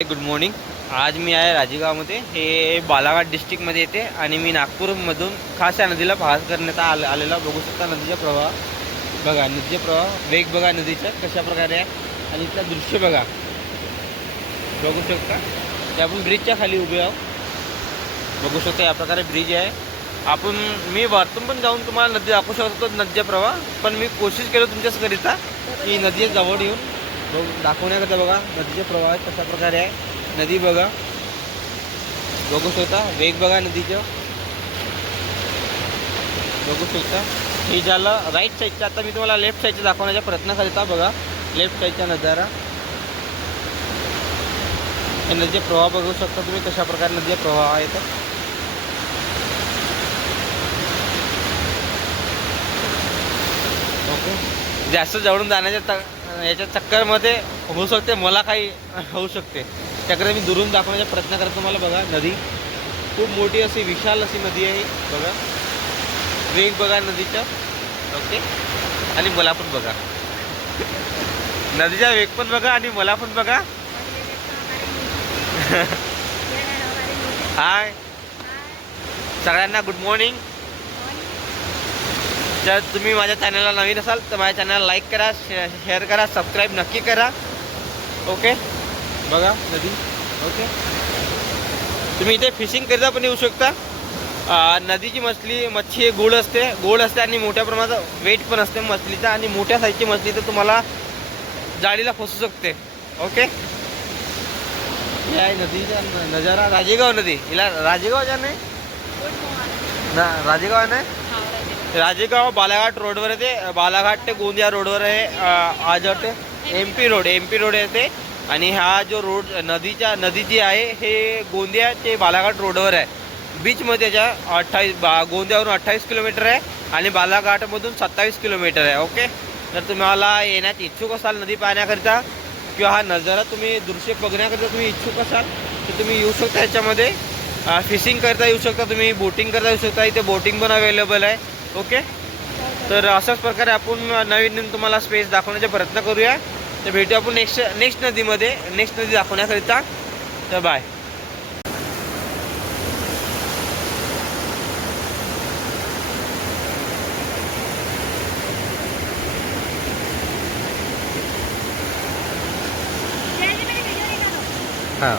Good morning. आज मी आहे राजेगावमध्ये. हे बालाघाट डिस्ट्रिक्टमध्ये येते आणि मी नागपूरमधून खास या नदीला पाहत करण्यात आलेला. बघू शकता नदीचा प्रवाह. बघा नदीचा प्रवाह, वेग बघा नदीचा कशा प्रकारे आहे आणि इथलं दृश्य बघा. बघू शकता ते आपण ब्रिजच्या खाली उभे आहोत. बघू शकता या प्रकारे ब्रिज आहे. मी वरतून पण जाऊन तुम्हाला नदी दाखवू शकतो नदीचा प्रवाह, पण मी कोशिश केलो तुमच्याकरिता की नदी जवळ येऊन दाखवण्याकरता. बघा नदीचे प्रवाह कशा प्रकारे आहे. नदी बघा, बघू शकता वेग बघा नदीचं. बघू शकता हे झालं राईट साईडचं. आता मी तुम्हाला लेफ्ट साईडचं दाखवण्याचा प्रयत्न करीता. बघा लेफ्ट साईडचा नजारा, नदीचे प्रवाह बघू शकता तुम्ही कशा प्रकारे नदीचे प्रवाह आहेत. ओके, जास्त जवळून जाण्याच्या याच्या चक्करमध्ये होऊ शकते मला काही होऊ शकते, त्याकडे मी दुरून दाखवण्याचा प्रयत्न करतो. तुम्हाला बघा नदी खूप मोठी अशी विशाल अशी नदी आहे. बघा वेग बघा नदीचा. ओके, आणि मला पण बघा नदीचा वेग पण बघा आणि मला पण बघा. हाय सगळ्यांना, गुड मॉर्निंग. जर तुम्ही माझ्या चॅनलला नवीन असाल तर माझ्या चॅनलला लाईक करा, शेअर करा, सबस्क्राईब नक्की करा. ओके, बघा नदी. ओके, तुम्ही इथे फिशिंग करिता पण येऊ शकता. नदीची मच्छी गोड असते आणि मोठ्या प्रमाणात वेट पण असते मछलीचा, आणि मोठ्या साईजची मछली तर तुम्हाला जाळीला फसू शकते. ओके, हे आहे नदीचा नजारा. राजेगाव नदी, हिला राजेगाव जाणे ना, राजेगाव नाही, राजेगाव बालाघाट रोडवर येते. बालाघाट ते गोंदिया रोडवर आहे. आज वाटते एम पी रोड येते. आणि हा जो रोड नदी जी आहे हे गोंदिया ते बालाघाट रोडवर आहे. बीचमध्ये त्याच्या गोंदियावरून 28 किलोमीटर आहे आणि बालाघाटमधून 27 किलोमीटर आहे. ओके, जर तुम्हाला येण्यात इच्छुक असाल नदी पाहण्याकरिता किंवा हा नजारा तुम्ही दृश्य बघण्याकरिता तुम्ही इच्छुक असाल तर तुम्ही येऊ शकता. याच्यामध्ये फिशिंग करता येऊ शकता, तुम्ही बोटिंग करता येऊ शकता. इथे बोटिंग पण अवेलेबल आहे. ओके, तर अशाच प्रकारे आपण नवीन तुम्हाला स्पेस दाखवण्याचा प्रयत्न करूया. तर भेटू आपण नेक्स्ट नदी दाखवण्याकरिता. तर बाय. हां.